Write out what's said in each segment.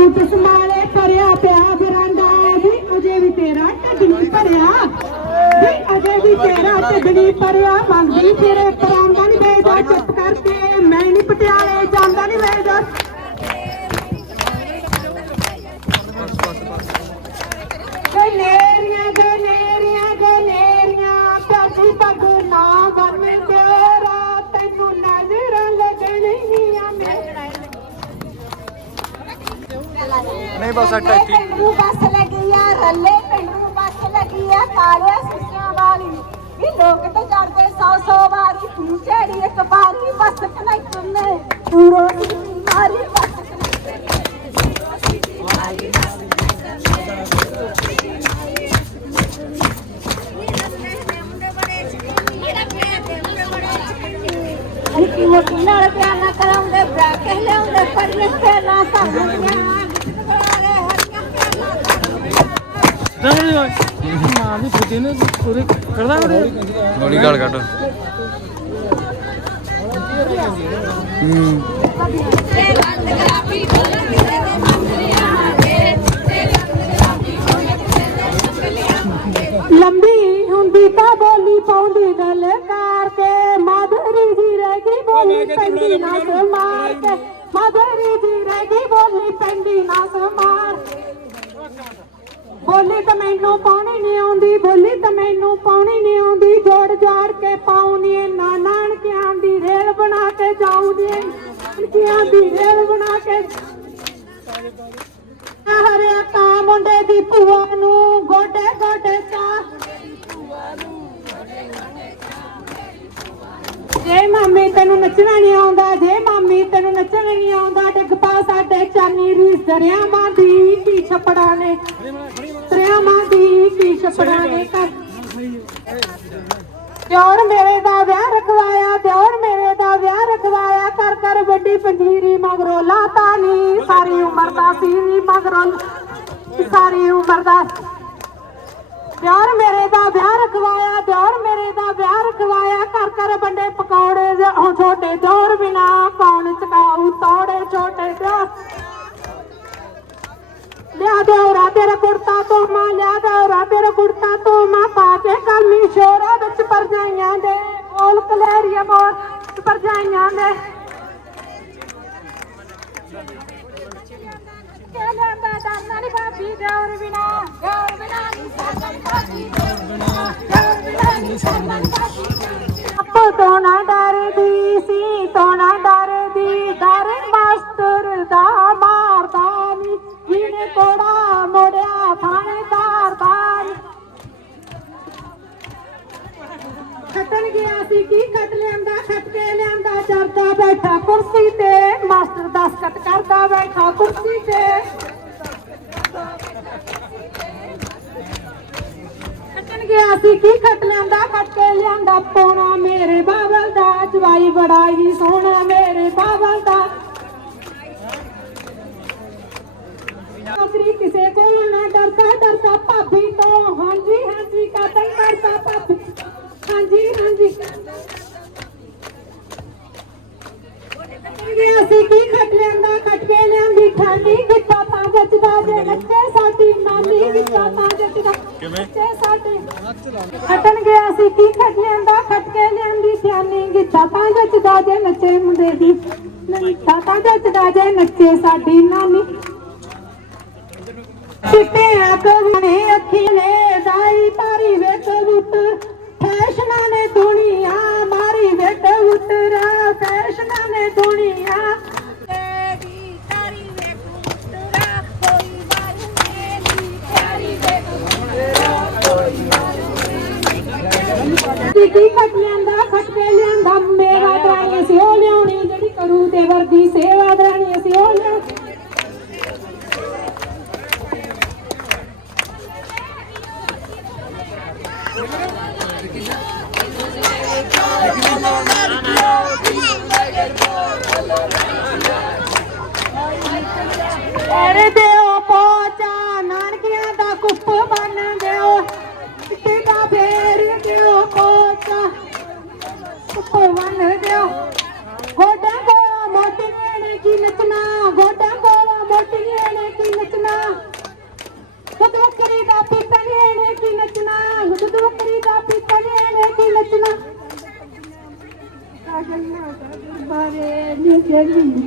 Suit ਸੰਭਾਲੇ ਭਰਿਆ ਪਿਆ ਬਰਾਂਡਾ ਵੀ ਅਜੇ ਵੀ ਤੇਰਾ ਢਿੱਡ ਭਰਿਆ। ਵੀ ਅਜੇ ਵੀ ਤੇਰਾ ਢਿੱਡ ਨਹੀਂ ਭਰਿਆ ਮੰਗਦੀ ਤੇਰੇ ਨਹੀਂ, ਬਸ ਅੱਟਾ ਇੱਥੇ ਪਿੰਡੂ ਬੱਸ ਲੱਗੀ ਆ, ਰੱਲੇ ਪਿੰਡੂ ਬੱਸ ਲੱਗੀ ਆ ਕਾਲਿਆ ਸਿੱਕਿਆਂ ਵਾਲੀ। ਵੀ ਲੋਕ ਤੇ ਚੜਦੇ ਸੌ ਸੌ ਵਾਰੀ, ਤੂੰ ਝੜੀ ਇੱਕ ਵਾਰੀ ਬੱਸ ਕਨੈਕਟਰ ਨੇ ਪੂਰੋ ਦੀ ਮਾਰੀ ਬੱਸ ਮੋਟੀ ਨਾਲ ਪਿਆਰ ਨਾ ਕਰਾਉਂਦੇ ਬਰਾ ਲਿਆਉਂਦੇ, ਪਰ ਰਿਸ਼ਤੇ ਨਾ ਸਾਹਮਣੇ ਮਾਂ ਦੀ ਫੁੱਟੀ ਨੇ ਪੂਰੀ ਕਰਦਾ ਉਹਦੇ ਗੋਲੀ ਗਾਲ ਕੱਢ। ਹੂੰ। ਲੰਬੀ ਹੁੰਦੀ ਤਾਂ ਬੋਲੀ ਪਾਉਂਦੀ ਗੱਲ ਕਰਕੇ। ਮਾਧੁਰੀ ਜੀ ਰਹਿ ਗਈ ਬੋਲੀ ਪੈਂਦੀ ਨਾ ਸਮਾਰ ਕੇ। ਮਾਧੁਰੀ ਜੀ ਰਹਿ ਗਈ ਬੋਲੀ ਪੈਂਦੀ ਨਾ ਸਮਾਰ ਬੋਲੀ ਤਾਂ ਮੈਨੂੰ ਪਾਉਣੀ ਨਹੀਂ ਆਉਂਦੀ, ਬੋਲੀ ਤਾਂ ਮੈਨੂੰ ਪਾਉਣੀ ਨਹੀਂ ਆਉਂਦੀ। ਜੋੜ ਜਾੜ ਕੇ ਪਾਉਣੀ ਨਾ ਨਾਨਕਿਆਂ ਦੀ ਰੇਲ ਬਣਾ ਕੇ ਜਾਉਂਦੀ ਨਾਨਕਿਆਂ ਦੀ ਰੇਲ ਬਣਾ ਕੇ ਹਰਿਆ ਕਾ ਮੁੰਡੇ ਦੀ ਭੂਆ ਨੂੰ, ਗੋਡੇ ਗੋਡੇ ਚਾ ਜੇ ਮਾਮੀ ਤੈਨੂੰ ਨੱਚਣਾ ਨਹੀਂ ਆਉਂਦਾ, ਜੇ ਮਾਮੀ ਤੈਨੂੰ ਨੱਚਣਾ ਨਹੀਂ ਆਉਂਦਾ, ਡਿੱਗ ਪਾ ਸਾਡੇ ਚਾਨੀ ਰੀ ਦਰਿਆਵਾਂ ਦੀ ਛਪੜਾ ਨੇ। ਦਰਿਆਵਾਂ ਦੀ ਕੀ ਛਪੜਾ ਨੇ ਕਰ। ਦਿਓਰ ਮੇਰੇ ਦਾ ਵਿਆਹ ਰਖਵਾਇਆ, ਦਿਓਰ ਮੇਰੇ ਦਾ ਵਿਆਹ ਰਖਵਾਇਆ, ਕਰ ਕਰ ਵੱਡੀ ਪੰਜੀਰੀ ਮਗਰੋਂ ਲਾਤਾ ਨੀ। ਸਾਰੀ ਉਮਰ ਦਾ ਸੀ ਮਗਰੋਂ ਸਾਰੀ ਉਮਰ ਦਾ ਦਿਓਰ ਮੇਰੇ ਦਾ ਵਿਆਹ ਰਖਵਾਇਆ, ਦਿਓਰ ਮੇਰੇ ਦਾ ਵਿਆਹ ਰਖਵਾਇਆ, ਕਰ ਕਰ ਬੰਦੇ ਪਕੌੜੇ ਉਹ ਛੋਟੇ ਦਿਓਰ ਬਿਨਾ ਕੌਣ ਚਕਾਊ, ਤੋੜੇ ਛੋਟੇ ਦਿਓਰ ਲਿਆ ਦਿਓਰਾ ਤੇਰਾ ਕੁੜਤਾ ਤੋਂ ਮਾਂ ਲਿਆ ਦਿਓਰਾ ਤੇਰਾ ਕੁੜਤਾ ਵਿੱਚ ਪਰਜਾਈਆਂ ਦੇ ਬੋਲ ਕਲੇਰੀਆ ਮੋਰ ਪਰਜਾਈਆਂ ਦੇ। ਕੇ ਲੈਂਦਾ ਡਰਨਾ ਨੀ ਬਾਬੀ ਬਿਨਾ ਦਿਓਰ ਬਿਨਾ ਨੀ ਸਰਦਨ ਬਾਬੀ ਦਿਓਰ ਬਿਨਾ ਦਿਓਰ ਬਿਨਾ ਨੀ ਸਰਦਨ ਬੈਠਾ ਕੁਰਸੀ ਤੇ, ਮਾਸਟਰ ਦਸਕਤ ਕਰਦਾ ਬੈਠਾ ਕੁਰਸੀ ਤੇ। ਖੱਟਣ ਗਿਆ ਸੀ ਕੀ ਖੱਟ ਲਿਆਂਦਾ ਖੱਟ ਕੇ ਲਿਆਂਦਾ ਪੋਣਾ ਮੇਰੇ ਬਾਬਲ ਦਾ। ਜਵਾਈ ਬੜਾ ਹੀ ਸੋਹਣਾ ਮੇਰੇ ਬਾਬਲ ਦਾ। ਨੌਕਰੀ ਕਿਸੇ ਕੋਲ ਨਾ ਡਰਦਾ ਡਰਦਾ ਭਾਬੀ ਤੋਂ। ਹਾਂਜੀ ਹਾਂਜੀ ਕਤਲ ਕਰਦਾ ਭਾਬੀ ਹਾਂਜੀ ਹਾਂਜੀ ਗਿਆ ਸੀ ਕੀ ਖੱਟ ਲਿਆਂਦਾ? ਖੱਟ ਲਿਆਂਦੀ ਠਾਣੀ ਗਿੱਟਾ ਤਾਂ ਜੱਜਦਾ ਜੇ ਨੱਚੇ ਸਾਡੀ ਨਾਨੀ ਗਿੱਟਾ ਤਾਂ ਜੱਜਦਾ ਕਿਵੇਂ? ਸਾਡੇ। ਕੀ ਕੀ ਖੱਟ ਲਿਆਂਦਾ, ਖੱਟ ਕੇ ਲਿਆਂਦਾ। ਮੇਰਾ ਦਰਾਣੀ ਅਸੀਂ ਉਹ ਲਿਆਉਣੀ ਜਿਹੜੀ ਕਰੂ ਤੇ ਵਰਗੀ ਸੇਵਾ ਦਰਾਣੀ ਅਸੀਂ ਉਹ ਲਿਆਉਣੀ ਅਰੇ I'm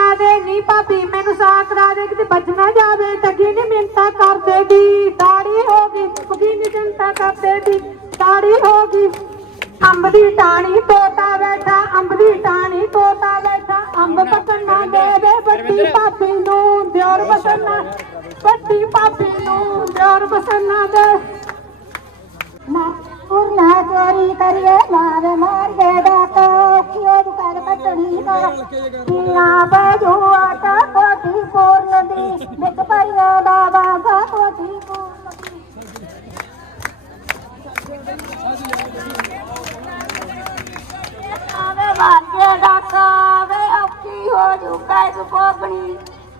ਨੀ ਦੀ ਦੀ ਦੀ ਦੀ ਨੂੰ ਦੀ ਨੂੰ ਦੀ ਦੇ ਨਾ. ਨੀ ਭਾਬੀ ਮੈਨੂੰ ਸਾਕ ਕਰਾ ਦੇ ਨੀ ਕਰਾ ਦੇ ਕਿਤੇ ਵੱਜ ਨਾ ਜਾਵੇ ਟੱਗੀ ਨੀ ਮਿੰਤਾ ਕਰਦੇ ਦੀ। ਦਾੜੀ ਹੋ ਗਈ ਕੁਗੀ ਨੀ ਜਨਤਾ ਕਰਦੇ ਦੀ। ਦਾੜੀ ਹੋ ਗਈ ਅੰਬ ਦੀ ਟਾਣੀ ਤੋਤਾ ਬੈਠਾ ਅੰਬ ਦੀ ਟਾਣੀ ਤੋਤਾ ਬੈਠਾ। ਅੰਬ ਪਕੜਨਾ ਦੇਵੇ ਵੱਡੀ ਭਾਬੀ ਨੂੰ ਦਿਓਰ ਬਸਣਾ ਵੱਡੀ ਭਾਬੀ ਨੂੰ ਦਿਓਰ ਬਸਣਾ ਦੇ। ਨਾ ਪੁਰਨਾ ਚੋਰੀ ਕਰੀਏ ਮਾਰ ਮਾਰ ਦੇ ਡਾਕੋ ਕਿਉਂ ਦੁਕਾਨ ਕੱਟਣੀ ਨਾ ਬਜੂਆ ਤਾ ਕੋਟੀ ਪੂਰਨ ਦੀ ਵਿੱਚ ਪਰਿਆ ਦਾ ਬਾਗਾ ਕੋਟੀ ਪੂਰਨ ਦੀ ਆਵੇ ਵਾਜੇ ਡਾਕਾ ਵੇ ਔਖੀ ਹੋ ਜੂ ਕੈ ਜੂ ਪੋਗਣੀ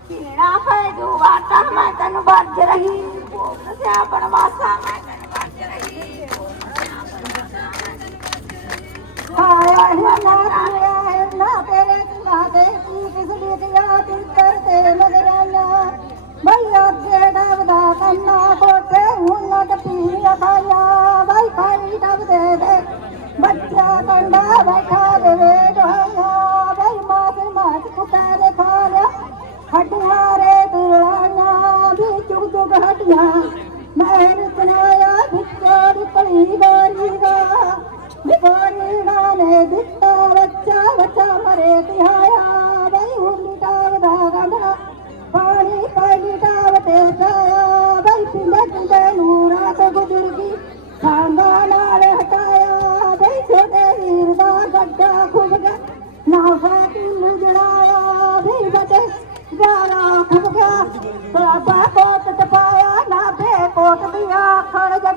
ਪੀਣਾ ਜੂ ਵਾਟਾ ਮੈਂ ਤੈਨੂੰ ਵੱਜ ਰਹੀ ਭੋਗ ਸਿਆ ਬਣਵਾਸਾ, ਮੈਂ ਤੈਨੂੰ ਵੱਜ ਰਹੀ। ਆਇਆ ਹੈ ਕੰਨਾ ਕੋਟੇ ਹੁਣ ਲੱਗ ਪੀ ਅਖਾਇਆ ਖਾਈ ਡਬ ਦੇ ਦੇ ਬੱਚਾ ਕੰਡਾ ਬੈਠਾ ਦੇਵੇ ਢਾਇਆ ਬਾਈ ਮਾਸ ਮਾਸ ਕੁੱਤਾ ਦੇ ਖਾ ਲਿਆ। ਹੱਡੀਆਂ ਰੇ ਦੁਲਾਣਾ ਵੀ ਚੁਗ ਚੁਗ ਹੱਡੀਆਂ।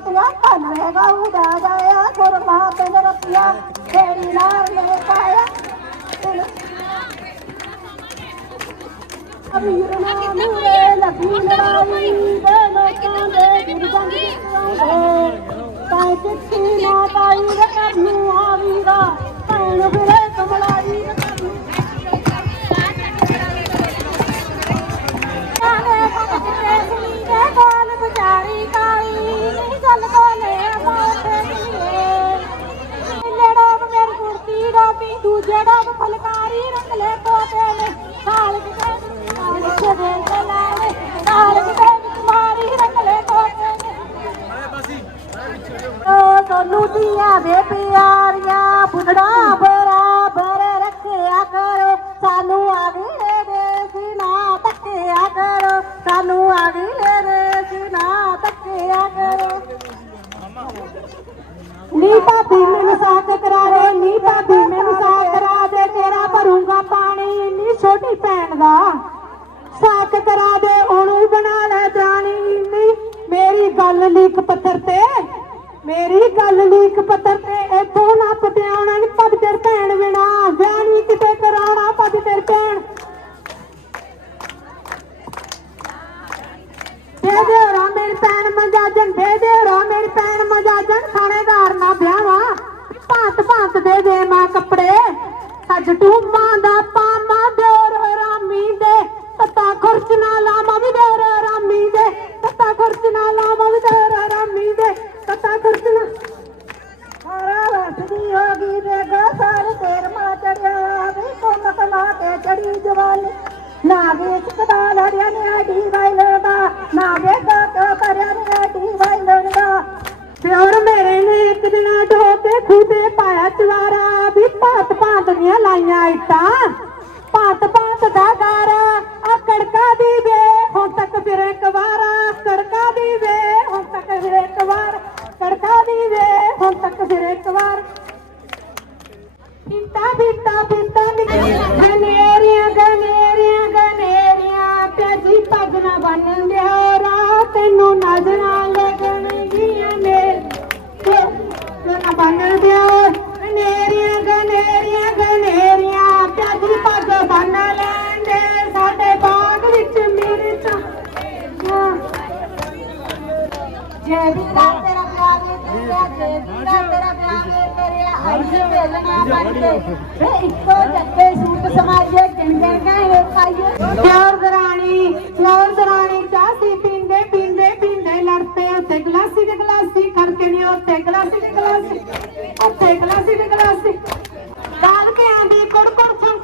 ਜੱਟੀਆਂ ਕੰਨੇ ਗਾਉ ਦਾ ਜਾਇਆ ਗੁਰਮਾ ਤੇ ਰਤੀਆ ਤੇਰੀ ਨਾਲ ਨੇ ਪਾਇਆ। ਅਮੀਰ ਨਾ ਮੂਰੇ ਲੱਗੀ ਲੜਾਈ ਦੇ ਲੋਕਾਂ ਦੇ ਦਿੱਤਿਆਂ ਤਾਂ ਚਿੱਠੀ ਨਾ ਪਾਈ ਰਕਬ ਨੂੰ ਆਵੀਗਾ ਭੈਣ ਫਿਰੇ ਕਮਲਾਈ ਸੋਨੂ ਦੀਆਂ ਦੇ ਭੈਣ ਦੇ ਦੇ ਮੇਰੀ ਭੈਣ ਮਜਾਜਨ ਥਾਣੇਦਾਰ ਨਾ ਵਿਆਹਾਂ ਭਾਂਤ ਭਾਂਤ ਦੇ ਦੇ ਮਾਂ ਕੱਪੜੇ। ਸੱਜ ਟੂਮਾਂ ਦਾ ਪਾਮਾ ਦਿਓਰ, ਰਾਮੀ ਦੇ। ਤਤਾ ਖਰਚ ਨਾ ਲਾਮਾ ਵੀ ਦਿਓਰ, ਰਾਮੀ ਦੇ। ਤਤਾ ਖੁਰਚ ਨਾ ਲਾਮਾ ਵੀ ਦਿਓਰ, ਰਾਮੀ ਦੇ। ਤਤਾ ਖਰਚ ਨਾ ਸਾਰਾ ਵਸਦੀ ਹੋ ਗਈ ਬੇਗਾ ਸਾਰ ਤੇਰ ਮਾ ਚੜਿਆ ਵੇ ਕੋਮ ਕਮਾ ਕੇ ਚੜੀ ਜਵਾਨੀ। ਨਾ ਵੇਚ ਕਦਾ ਲੜਿਆ ਨੇ ਆਡੀ ਵਾਇਲਰ ਦਾ ਪਿਓਰ ਮੇਰੇ ਨੇ ਇੱਕ ਦਿਨ ਢੋ ਕੇ ਖੂਤੇ ਪਾਇਆ ਚਵਾਰਾ, ਵੀ ਭਾਤ ਭਾਤ ਦੀਆਂ ਲਾਈਆਂ ਇੱਟਾਂ। ਭਾਤ ਭਾਤ ਦਾ ਗਾਰ, ਆ ਕੜਕਾ ਦੀ ਵੇ, ਹੁਣ ਤੱਕ ਫਿਰ ਇੱਕ ਕੜਕਾ ਦੀ ਵੇ, ਹੁਣ ਤੱਕ ਫਿਰ ਇੱਕ ਕੜਕਾ ਦੀ ਵੇ, ਹੁਣ ਤੱਕ ਫਿਰ ਇੱਕ ਵਾਰ ਬਿੱਟਾ ਬਿੱਟਾ ਬਿੱਟਾ ਪੱਗ ਨਾ ਬੰਨ ਦਿਆਰਾ ਤੈਨੂੰ ਨਜ਼ਰਾਂ ਲੱਗਣਗੀਆਂ ਮੇਰੇ। ਤੇ ਨਾ ਬੰਨ ਦਿਆ ਗਨੇਰੀਆਂ ਗਨੇਰੀਆਂ ਗਨੇਰੀਆਂ ਪਿਆਜੀ ਪੱਗ ਬੰਨ ਲੈਂਦੇ, ਸਾਡੇ ਬਾਗ ਵਿੱਚ ਮਿਰਚਾਂ। ਜੇ ਵੀਰਾ ਤੇਰਾ ਪਿਆਰੇ ਤੇਰਾ ਜੇ ਵੀਰਾ ਤੇਰਾ ਪਿਆਰੇ ਤੇਰਾ ਆਈ ਵੇਲਣਾ ਬਣ ਕੇ। ਵੇ, ਇੱਕੋ ਜੱਗੇ ਸੂਟ ਸਮਾਜੇ ਕਿੰਦਰ ਗਏ ਪਾਈਏ। ਪਿਆਰ ਦਰਾਣੀ ਪਿਆਰ ਦਰਾਣੀ ਚਾਹ ਸੀ ਪੀਂਦੇ ਪੀਂਦੇ ਪੀਂਦੇ ਲੜ ਪਏ ਉੱਤੇ ਗਲਾਸੀ ਤੇ ਗਲਾਸੀ ਕਰਕੇ ਨਹੀਂ ਉੱਤੇ ਗਲਾਸੀ ਤੇ ਗਲਾਸੀ ਉੱਤੇ ਗਲਾਸੀ ਤੇ ਗਲਾਸੀ ਦਾਲ ਕੇ ਆਂਦੀ ਕੁੜ ਕੁੜ ਸੁਣ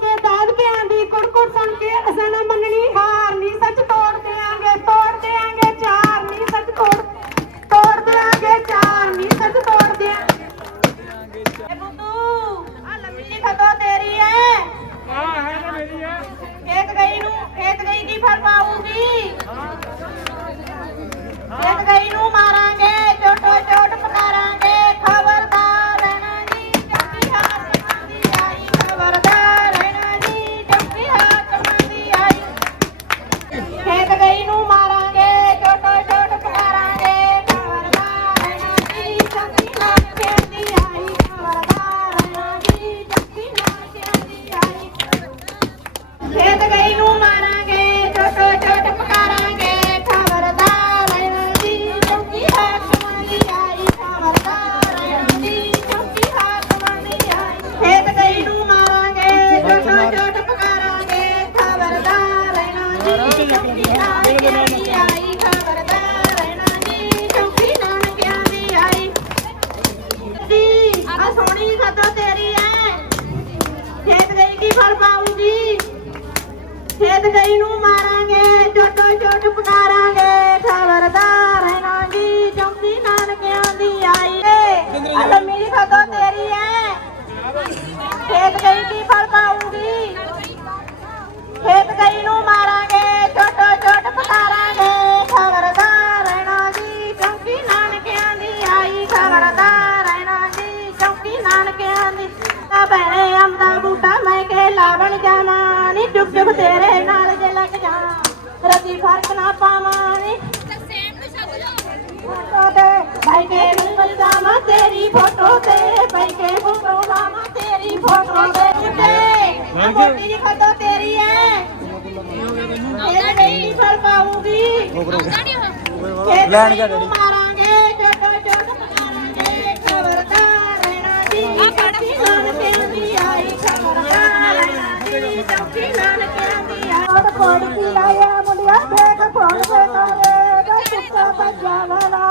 ਪਾਉਂਗੀ ਲੈਣ ਜਾ ਡੈਡੀ। ਮਾਰਾਂਗੇ ਛੋਟੋ ਛੋਟੋ ਮਾਰਾਂਗੇ ਖਬਰਦਾਰ ਰਹਿਣਾ ਜੀ ਚੌਕੀ ਨਾਨਕਿਆਂ ਦੀ ਆਈ ਖਬਰਦਾਰ ਰਹਿਣਾ ਜੀ ਚੌਕੀ ਨਾਨਕਿਆਂ ਦੀ ਆਈ। ਕੋੜ ਕੋੜ ਕੀ ਲਾਇਆ ਮੁੰਡਿਆ ਦੇਖ ਕੋੜ ਦੇ ਨਾਰੇ ਦਾ ਕੁੱਤਾ ਭੱਜਾ ਵਾਲਾ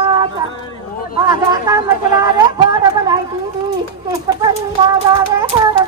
ਆਗਾ ਕੰਮ ਚਲਾ ਰੇ ਫੋੜ ਬਣਾਈ ਦੀ ਕਿਸ ਪਰੀ ਲਾ ਵੇ ਫੋੜ